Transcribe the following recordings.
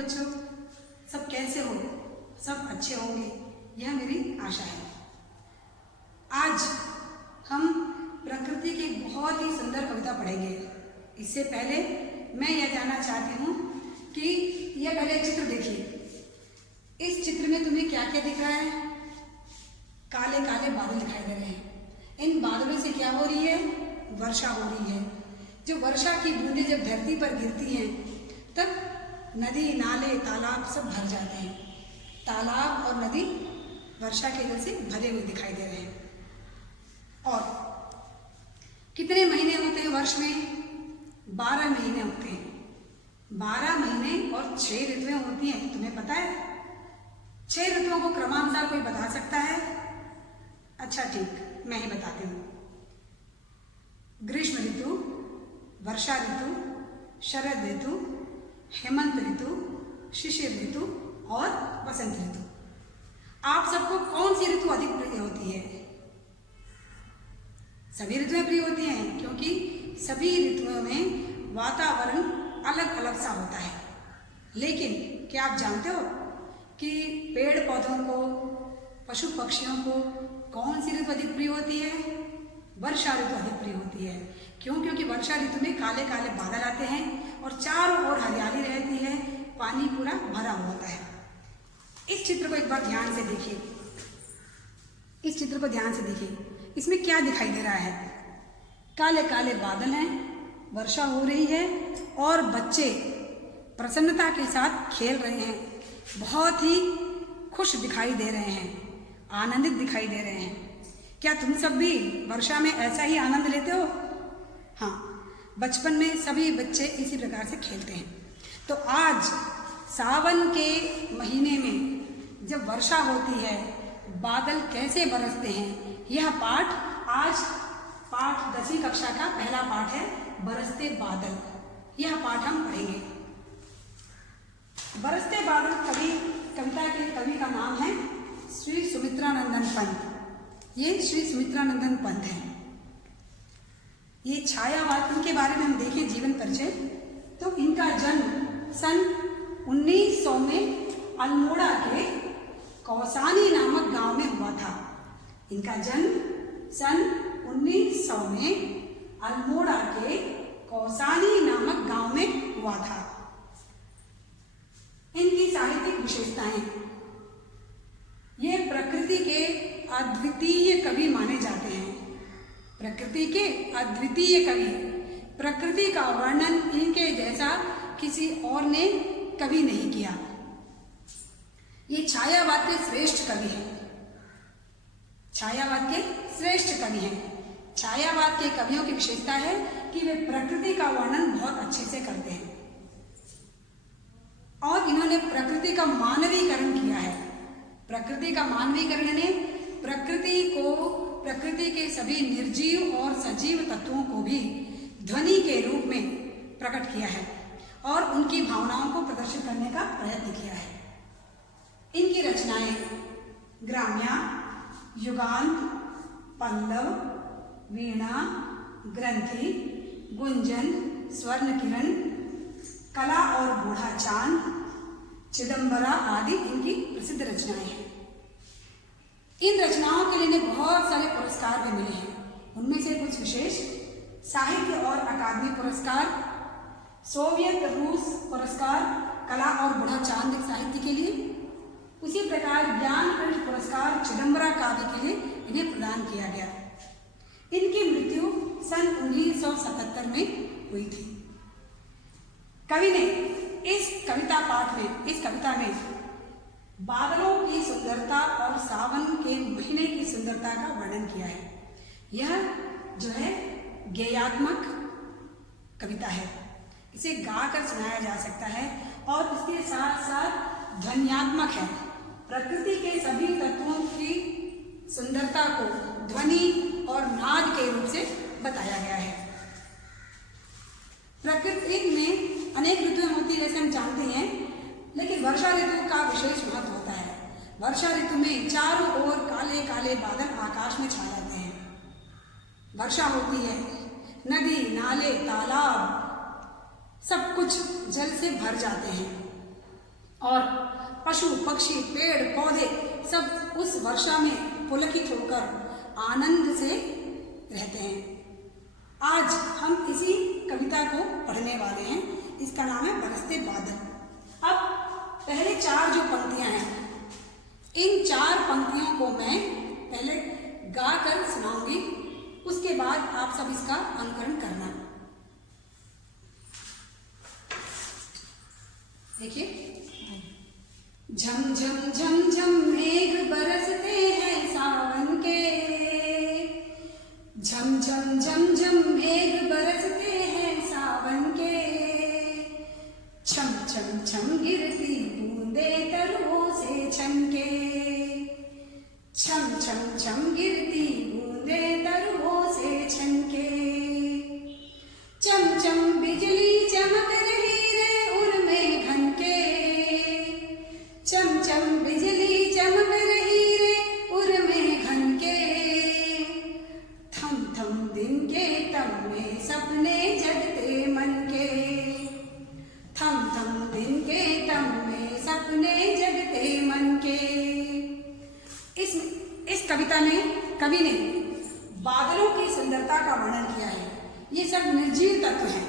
बच्चों? सब कैसे हो? सब अच्छे होंगे, यह मेरी आशा है। आज हम प्रकृति की बहुत ही सुंदर कविता पढ़ेंगे। इससे पहले मैं यह जानना चाहती हूँ कि यह पहले एक चित्र देखिए। इस चित्र में तुम्हें क्या क्या दिख रहा है? काले काले बादल दिखाई दे रहे हैं। इन बादलों से क्या हो रही है? वर्षा हो रही है। जो वर्षा की बूंदें जब धरती पर गिरती हैं तब नदी, नाले, तालाब सब भर जाते हैं। तालाब और नदी वर्षा के जल से भरे हुए दिखाई दे रहे हैं। और कितने महीने होते हैं वर्ष में? 12 महीने होते हैं। 12 महीने और 6 ऋतुएं होती हैं। तुम्हें पता है? 6 ऋतुओं को क्रमानुसार कोई बता सकता है? अच्छा ठीक, मैं ही बताती हूँ। ग्रीष्म ऋतु, वर्षा ऋतु, शरद ऋतु, हेमंत ऋतु, शिशिर ऋतु और वसंत ऋतु। आप सबको कौन सी ऋतु अधिक प्रिय होती है? सभी ऋतुएं प्रिय होती हैं, क्योंकि सभी ऋतुओं में वातावरण अलग अलग सा होता है। लेकिन क्या आप जानते हो कि पेड़ पौधों को, पशु पक्षियों को कौन सी ऋतु अधिक प्रिय होती है? वर्षा ऋतु अधिक प्रिय होती है। क्यों? क्योंकि वर्षा ऋतु में काले काले बादल आते हैं और चारों ओर हरियाली रहती है, पानी पूरा भरा हुआ होता है। इस चित्र को एक बार ध्यान से देखिए। इस चित्र को ध्यान से देखिए। इसमें क्या दिखाई दे रहा है? काले काले बादल हैं, वर्षा हो रही है और बच्चे प्रसन्नता के साथ खेल रहे हैं। बहुत ही खुश दिखाई दे रहे हैं, आनंदित दिखाई दे रहे हैं। क्या तुम सब भी वर्षा में ऐसा ही आनंद लेते हो? हाँ, बचपन में सभी बच्चे इसी प्रकार से खेलते हैं। तो आज सावन के महीने में जब वर्षा होती है, बादल कैसे बरसते हैं, यह पाठ आज पाठ 10वीं कक्षा का पहला पाठ है, बरसते बादल। यह पाठ हम पढ़ेंगे। बरसते बादल कविता के कवि का नाम है श्री सुमित्रानंदन पंत। ये श्री सुमित्रानंदन पंत हैं। ये छायावाद, इनके बारे में हम देखें जीवन परिचय, तो इनका जन्म सन 1900 में अल्मोड़ा के कौसानी नामक गांव में हुआ था। इनका जन्म सन 1900 में अल्मोड़ा के कौसानी नामक गांव में हुआ था। इनकी साहित्यिक विशेषताएं, ये प्रकृति के अद्वितीय कवि माने जाते हैं। प्रकृति के अद्वितीय कवि। प्रकृति का वर्णन इनके जैसा किसी और ने कभी नहीं किया। ये छायावाद के श्रेष्ठ कवि हैं। छायावाद के श्रेष्ठ कवि हैं। छायावाद के कवियों की विशेषता है कि वे प्रकृति का वर्णन बहुत अच्छे से करते हैं और इन्होंने प्रकृति का मानवीकरण किया है। प्रकृति का मानवीकरण ने प्रकृति के सभी निर्जीव और सजीव तत्वों को भी ध्वनि के रूप में प्रकट किया है और उनकी भावनाओं को प्रदर्शित करने का प्रयत्न किया है। इनकी रचनाएं ग्राम्या, युगांत, पल्लव, वीणा, ग्रंथि, गुंजन, स्वर्ण किरण, कला और बूढ़ा चांद, चिदंबरा आदि इनकी प्रसिद्ध रचनाएं हैं। इन रचनाओं के लिए इन्हें बहुत सारे पुरस्कार भी मिले हैं। उनमें से कुछ विशेष साहित्य और अकादमी पुरस्कार, सोवियत रूस पुरस्कार कला और बूढ़ा चांद साहित्य के लिए, उसी प्रकार ज्ञानपीठ पुरस्कार चिदंबरा काव्य के लिए इन्हें प्रदान किया गया। इनकी मृत्यु सन 1977 में हुई थी। कवि ने इस कविता में बादलों की सुंदरता और सावन के महीने की सुंदरता का वर्णन किया है। यह जो है गेयात्मक कविता है। इसे गाकर सुनाया जा सकता है और उसके साथ साथ ध्वन्यात्मक है। प्रकृति के सभी तत्वों की सुंदरता को ध्वनि और नाद के रूप से बताया गया है। प्रकृति में अनेक ऋतुएं होती है, जैसे हम जानते हैं, लेकिन वर्षा ऋतु का विशेष महत्व होता है। वर्षा ऋतु में चारों ओर काले काले बादल आकाश में छा जाते हैं। वर्षा होती है, नदी, नाले, तालाब सब कुछ जल से भर जाते हैं। और पशु पक्षी पेड़ पौधे सब उस वर्षा में पुलकित होकर आनंद से रहते हैं। आज हम इसी कविता को पढ़ने वाले हैं। इसका नाम है बरसते बादल। अब पहले 4 जो पंक्तियां हैं, इन 4 पंक्तियों को मैं पहले गा कर सुनाऊंगी, उसके बाद आप सब इसका अनुकरण करना। देखिए, झम झम झम झम मेघ बरसते हैं सावन के, झम झम झम झम मेघ बरसते हैं सावन के, छम छम छम गिरती बूंदे तरुओं से छनके, छम छम छम गिरती बूंदे तरुओं से छनके, चम चम बिजली चमक रही रे उर में घन के, चम चम बिजली चमक रही रे उर में घन के, थम थम दिन के तम में सपने जगते मन के, थम थम दिन के तम में सपने जगते मन के। इस कविता में कवि ने बादलों की सुंदरता का वर्णन किया है। ये सब निर्जीव तत्व हैं,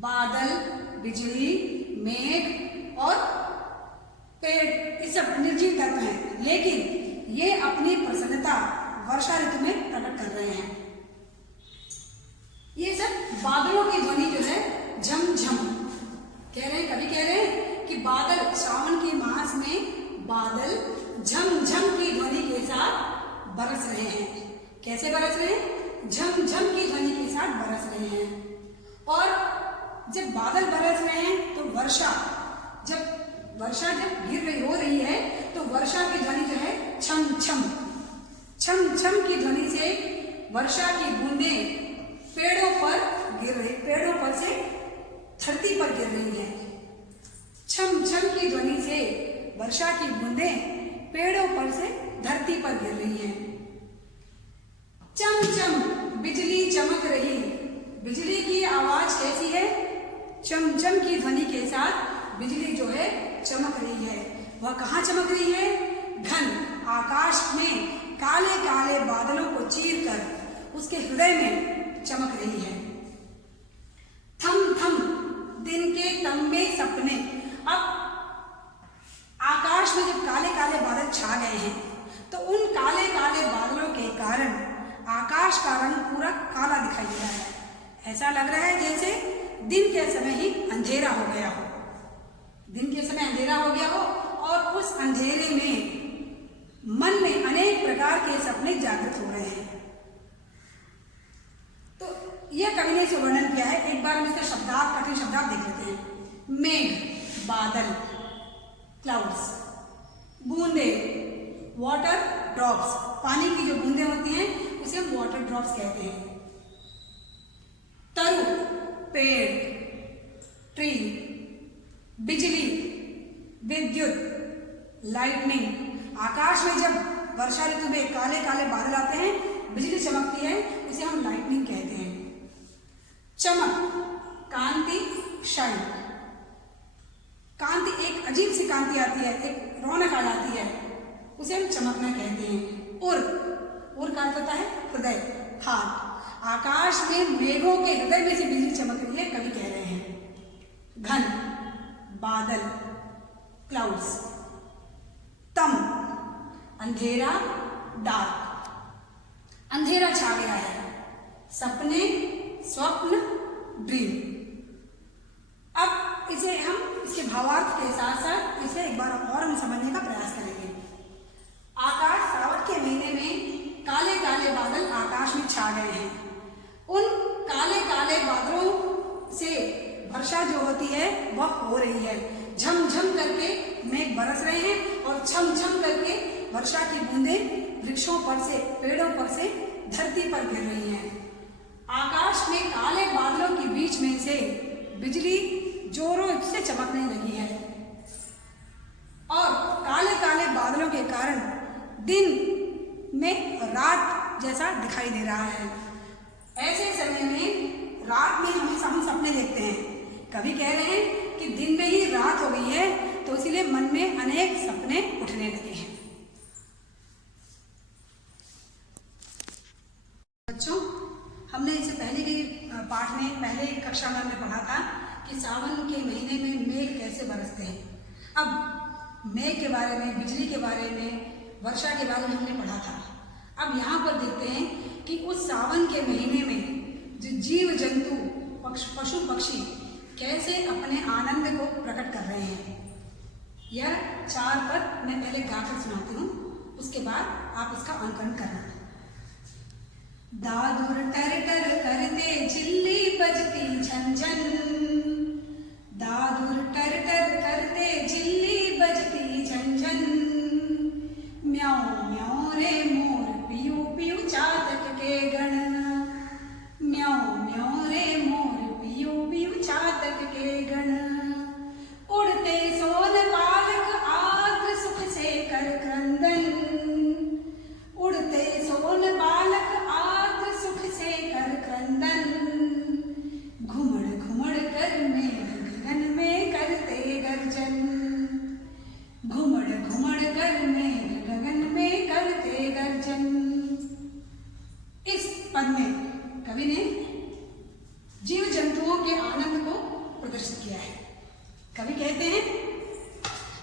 बादल, बिजली, मेघ और पेड़, ये सब निर्जीव तत्व हैं, लेकिन ये अपनी प्रसन्नता वर्षा ऋतु में प्रकट कर रहे हैं। ये सब बादलों की ध्वनि जो है झम झम कह रहे हैं, कवि कह रहे हैं कि बादल, श्रावण के मास में बादल झम झम की ध्वनि के साथ बरस रहे हैं। कैसे बरस रहे हैं? झम झम की ध्वनि के साथ बरस रहे हैं। और जब बादल बरस रहे हैं तो वर्षा जब गिर रही हो रही है तो वर्षा की ध्वनि जो है छम छम छम छम की ध्वनि से वर्षा की बूंदें पेड़ों पर गिर रही, पेड़ों पर से धरती पर गिर रही है। छम छम की ध्वनि से वर्षा की बूंदें पेड़ों पर से धरती पर गिर रही हैं। चम चम बिजली चमक रही, बिजली की आवाज कैसी है? चम चम की ध्वनि के साथ बिजली जो है चमक रही है। वह कहाँ चमक रही है? घन आकाश में काले काले बादलों को चीर कर उसके हृदय में चमक रही है। थम थम दिन के तम में सपने। अब आकाश में जब काले काले बादल छा गए हैं तो उन काले काले बादलों के कारण आकाश का रंग पूरा काला दिखाई दे रहा है। ऐसा लग रहा है जैसे दिन के समय ही अंधेरा हो गया हो, दिन के समय अंधेरा हो गया हो और उस अंधेरे में मन में अनेक प्रकार के सपने जागृत हो रहे हैं। तो यह कवि ने जो वर्णन किया है, एक बार हम इसका शब्दार्थ, कठिन शब्दार्थ देख लेते हैं। मेघ, बादल, क्लाउड्स, बूंदे, वाटर ड्रॉप्स, पानी की जो बूंदे होती हैं उसे हम वाटर ड्रॉप्स कहते हैं। तरु, पेड़, ट्री, बिजली, विद्युत, लाइटनिंग। आकाश में जब वर्षा ऋतु में काले काले बादल आते हैं, बिजली चमकती है, उसे हम लाइटनिंग कहते हैं। चमक, कांति, शाइन। कांति, एक अजीब सी कांति आती है, एक रौनक आ जाती है, उसे हम चमकना कहते हैं। उर का अर्थ होता है हृदय, हाथ। आकाश में मेघों के हृदय में से बिजली चमक रही है, कवि कह रहे हैं। घन, बादल, क्लाउड्स। तम, अंधेरा, डार्क, अंधेरा छा गया है। सपने, स्वप्न, ड्रीम। अब इसे हम इसके भावार्थ के साथ साथ इसे एक बार और हम समझने का प्रयास करेंगे। आकाश, सावन के महीने में काले काले बादल आकाश में छा गए हैं। उन काले काले बादलों से वर्षा जो होती है वह हो रही है। झम झम करके मेघ बरस रहे हैं और छम छम करके वर्षा की बूंदें वृक्षों पर से, पेड़ों पर से धरती पर गिर रही हैं। आकाश में काले बादलों के बीच में से बिजली जोरों से चमकने लगी है और काले काले बादलों के कारण दिन में रात जैसा दिखाई दे रहा है। ऐसे समय में रात में हमेशा हम सपने देखते हैं। कभी कह रहे हैं कि दिन में ही रात हो गई है सावन के महीने में मेघ कैसे बरसते हैं। अब मेघ के बारे में, बिजली के बारे में, वर्षा के बारे में हमने पढ़ा था। अब यहाँ पर देखते हैं कि उस सावन के महीने में जो जीव जंतु, पशु पक्षी कैसे अपने आनंद को प्रकट कर रहे हैं। यह 4 पद मैं पहले गाकर सुनाती हूँ, उसके बाद आप इसका अनुकरण करना। दादुर टर टर करते चिल्ली बजती झंझन, दादुर टर टर करते चिल्ली बजती झंझन, म्याऊं म्याऊं रे मोर पियू पियू चातक के गण, म्याऊं म्याऊं रे मोर पियू पियू चातक के गण, उड़ते सोन बालक आद्र सुख से कर क्रंदन, उड़ते सोन बालक आद्र सुख से कर क्रंदन, घुमड़ घुमड़ कर मेघ गगन में करते गर्जन, घुमड़ घुमड़ कर मेघ गगन में करते गर्जन। इस पद में कवि ने जीव जंतुओं के आनंद को प्रदर्शित किया है। कवि कहते हैं,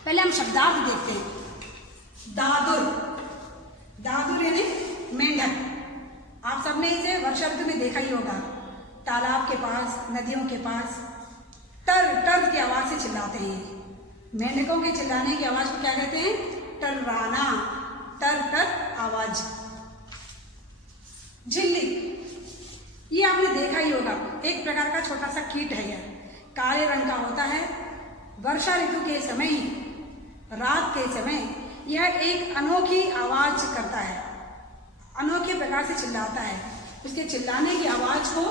पहले हम शब्दार्थ देखते हैं। दादुर, दादुर यानी मेंढक। आप सबने इसे वर्षा ऋतु में देखा ही होगा। तालाब के पास, नदियों के पास टर टर की आवाज से चिल्लाते हैं। मेंढकों के चिल्लाने की आवाज को क्या कहते हैं? टर्राना, टर टर आवाज। झिल्ली, ये आपने देखा ही होगा, एक प्रकार का छोटा सा कीट है। यह काले रंग का होता है। वर्षा ऋतु के समय ही, रात के समय यह एक अनोखी आवाज करता है, अनोखे प्रकार से चिल्लाता है। उसके चिल्लाने की आवाज को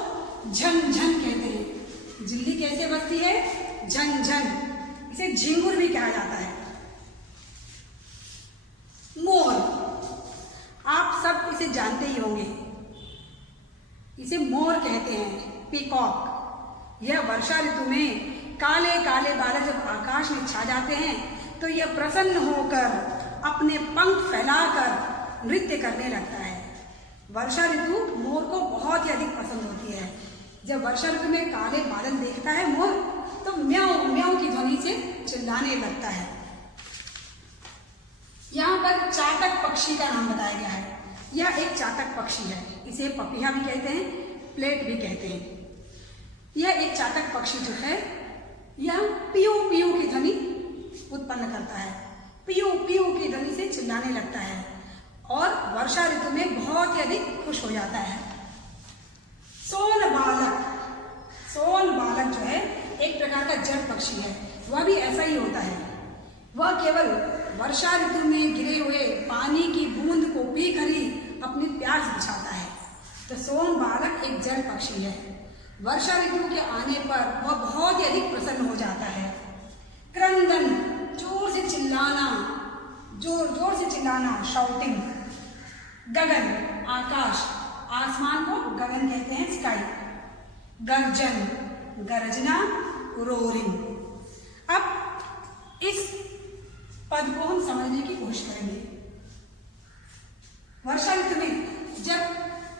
झन झन कहते हैं। झिल्ली कैसे बजती है? झन झन। इसे झिंगुर भी कहा जाता है। मोर, आप सब इसे जानते ही होंगे, इसे मोर कहते हैं, पीकॉक। यह वर्षा ऋतु में काले काले बादल जब आकाश में छा जाते हैं तो यह प्रसन्न होकर अपने पंख फैलाकर नृत्य करने लगता है। वर्षा ऋतु मोर को बहुत ही अधिक पसंद होती है। जब वर्षा ऋतु में काले बादल देखता है मोर, तो म्याऊं म्याऊं की ध्वनि से चिल्लाने लगता है। यहाँ पर चातक पक्षी का नाम बताया गया है। यह एक चातक पक्षी है। इसे पपीहा भी कहते हैं, प्लेट भी कहते हैं। यह एक चातक पक्षी जो है, यह पियू पियू की ध्वनि उत्पन्न करता है। पियू पियू की ध्वनि से चिल्लाने लगता है और वर्षा ऋतु में बहुत ही अधिक खुश हो जाता है। सोन बालक, सोन बालक जो है एक प्रकार का जड़ पक्षी है। वह भी ऐसा ही होता है। वह केवल वर्षा ऋतु में गिरे हुए पानी की बूंद को पीकर ही अपनी प्यास बुझाता है। तो सोन बालक एक जड़ पक्षी है। वर्षा ऋतु के आने पर वह बहुत ही अधिक प्रसन्न हो जाता है। क्रंदन, जोर से चिल्लाना, जोर जोर से चिल्लाना, शाउटिंग। गगन, आकाश, आसमान को गगन कहते हैं, स्काई। गर्जन, गरजना, रोरिंग। अब इस पद को हम समझने की कोशिश करेंगे। वर्षा ऋतु में जब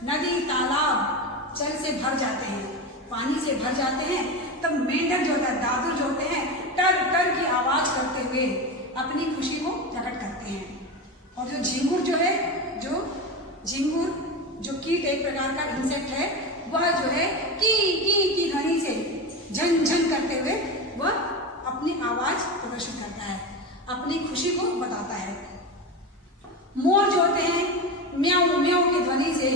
नदी, तालाब जल से भर जाते हैं, पानी से भर जाते हैं, तब मेंढक जो होता है, दादुर जो होते हैं, टर टर की आवाज करते हुए अपनी खुशी को प्रकट करते हैं। और जो झिंगुर जो है, झिंगुर जो कीट एक प्रकार का इंसेक्ट है, वह जो है की ध्वनि से झन झन करते हुए वह अपनी आवाज प्रदर्शित करता है, अपनी खुशी को बताता है। मोर जो होते हैं, म्याऊं म्याऊं की ध्वनि से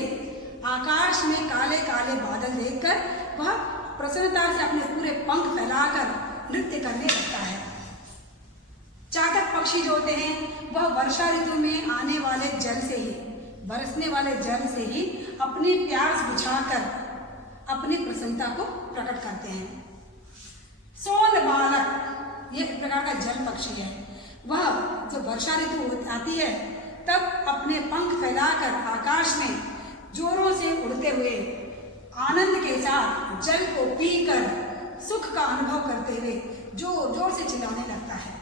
आकाश में काले काले बादल देखकर वह प्रसन्नता से अपने पूरे पंख फैलाकर नृत्य करने लगता है। चातक पक्षी जो होते हैं, वह वर्षा ऋतु में आने वाले जल से ही, बरसने वाले जल से ही अपनी प्यास बुझाकर अपनी प्रसन्नता को प्रकट करते हैं। सोन बालक, यह एक प्रकार का जल पक्षी है। वह जब वर्षा ऋतु आती है तब अपने पंख फैलाकर आकाश में जोरों से उड़ते हुए आनंद के साथ जल को पीकर सुख का अनुभव करते हुए जोर जोर से चिल्लाने लगता है।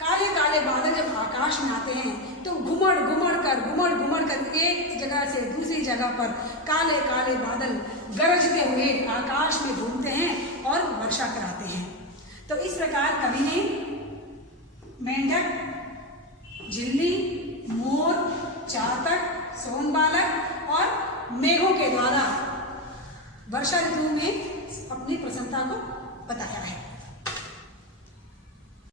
काले काले बादल जब आकाश में आते हैं तो घुमड़ घुमड़ कर एक जगह से दूसरी जगह पर काले काले बादल गरजते हुए आकाश में घूमते हैं और वर्षा कराते हैं। तो इस प्रकार कवि ने मेंढक, झिल्ली, मोर, चातक, सोनबालक और मेघों के द्वारा वर्षा ऋतु में अपनी प्रसन्नता को बताया है।